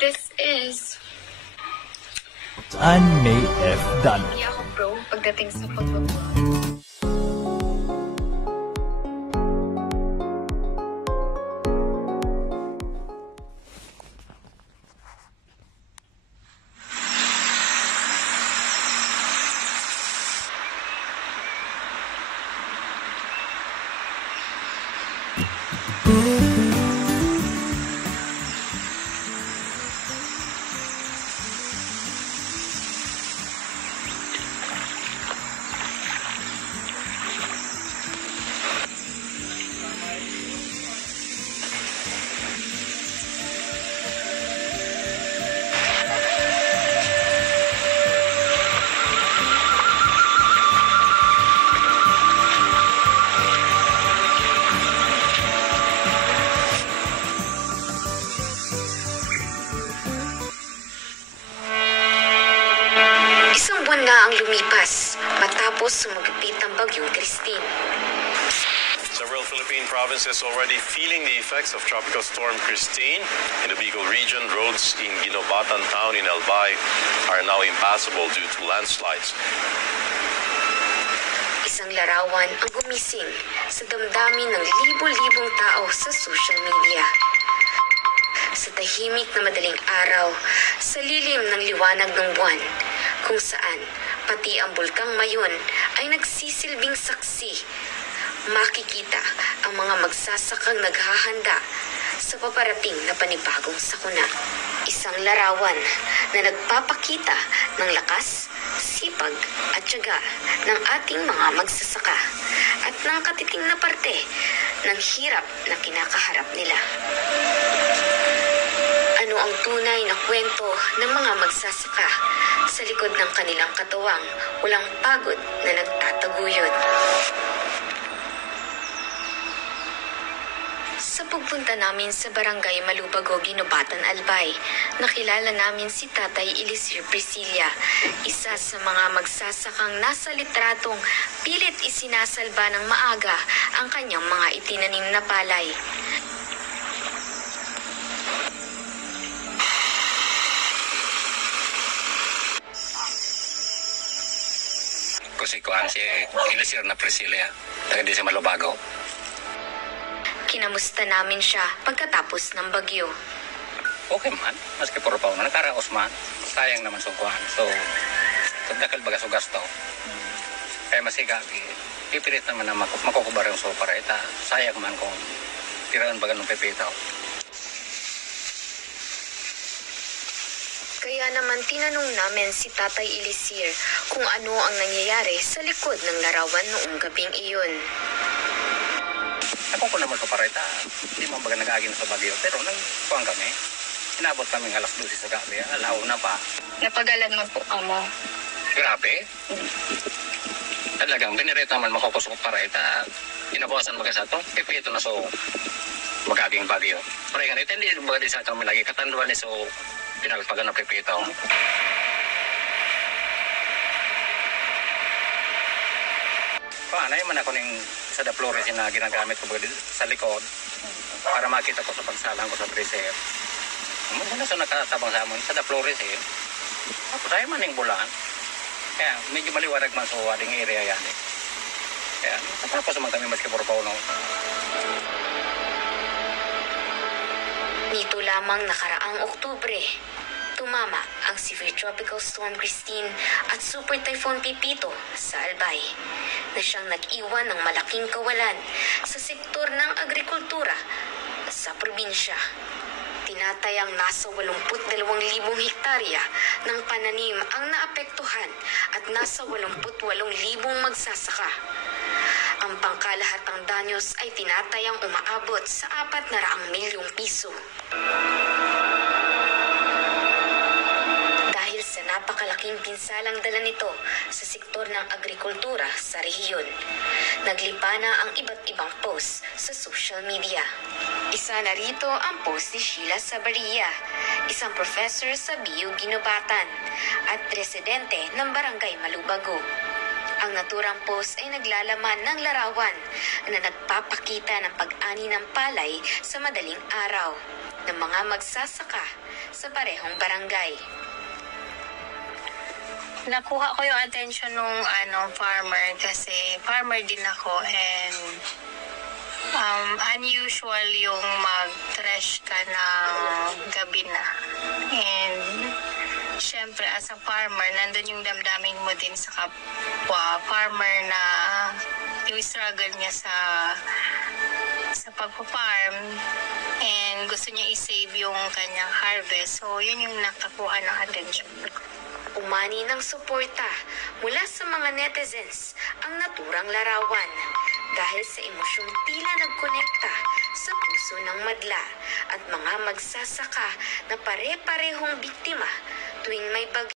This is... Saan may F done? Hindi ako pro pagdating sa football. Isang buwan na ang lumipas matapos sumagipit ang bagyong Christine. Several Philippine provinces already feeling the effects of Tropical Storm Christine. In the Bicol region, roads in Ginobatan town in Albay are now impassable due to landslides. Isang larawan ang gumising sa damdamin ng libo-libong tao sa social media. Sa tahimik na madaling araw, sa lilim ng liwanag ng buwan, kung saan pati ang bulkang Mayon ay nagsisilbing saksi. Makikita ang mga magsasakang naghahanda sa paparating na panibagong sakuna. Isang larawan na nagpapakita ng lakas, sipag at tiyaga ng ating mga magsasaka at ng katiting na parte ng hirap na kinakaharap nila. Ano ang tunay na kwento ng mga magsasaka sa likod ng kanilang katuwang walang pagod na nagtataguyod? Sa pagpunta namin sa Barangay Malubago, Ginobatan, Albay, nakilala namin si Tatay Elisir Priscilla, isa sa mga magsasakang nasa litratong pilit isinasalba ng maaga ang kanyang mga itinanim na palay. Kasi kuhan si Elisir na Priscilla, taga di sa Malubago. Kinamusta namin siya pagkatapos ng bagyo. Okay man, maski puro pa na nakaraos man, sayang naman sa kuhan. So, tagdakal baga sa gasto. Kaya masigabi, pipilit naman na makukubar yung sopara. Ita, sayang man kung tiraan baga ng pipitaw. Kaya naman tinanong namin si Tatay Elisir kung ano ang nangyayari sa likod ng larawan noong gabing iyon. Ako ko naman sa pareta, hindi man baga nag-agin sa bagyo, pero nagkuhan kami. Inabot kami ng alas 12 sa gabi, alaw na pa. Napagalan mo po mo. Grabe. Talagang binireta man makukusok pareta. Inabawasan baga sa ito, pipito na so magaging bagyo. Pero yung ganito, hindi baga di sa ito lagi katanduan ni so pinagpagan na pipito. Paanay man ako ng sa da flores na ginagamit ko sa likod para makita ko sa pagsalang ko sa freezer. Muna sa nakatabang sa amon sa da flores Tapos ay man yung bulan. Kaya medyo maliwanag man sa wading area yan Kaya tapos naman kami maski puro pauno. Nito lamang nakaraang Oktubre, tumama ang Severe Tropical Storm Christine at Super Typhoon Pipito sa Albay, na siyang nag-iwan ng malaking kawalan sa sektor ng agrikultura sa probinsya. Tinatayang nasa 82,000 hektarya ng pananim ang naapektuhan at nasa 88,000 magsasaka. Ang pangkalahatang danyos ay tinatayang umaabot sa 400 milyong piso. Dahil sa napakalaking pinsalang dala nito sa sektor ng agrikultura sa rehiyon, naglipa na ang iba't ibang post sa social media. Isa na rito ang post ni Sheila Sabaria, isang professor sa BU Ginobatan at residente ng Barangay Malubago. Ang naturang post ay naglalaman ng larawan na nagpapakita ng pag-ani ng palay sa madaling araw ng mga magsasaka sa parehong barangay. Nakuha ko yung attention ng farmer kasi farmer din ako and unusual yung mag-trash ka ng gabi na. And syempre as a farmer, nandun yung damdamin mo din sa kapwa farmer na yung struggle niya sa pagpa-farm and gusto niya i-save yung kanyang harvest. So yun yung nakakuha ng attention ko. Umani ng suporta mula sa mga netizens ang naturang larawan dahil sa emosyong tila nagkonekta sa puso ng madla at mga magsasaka na pare-parehong biktima tuwing may bagyo.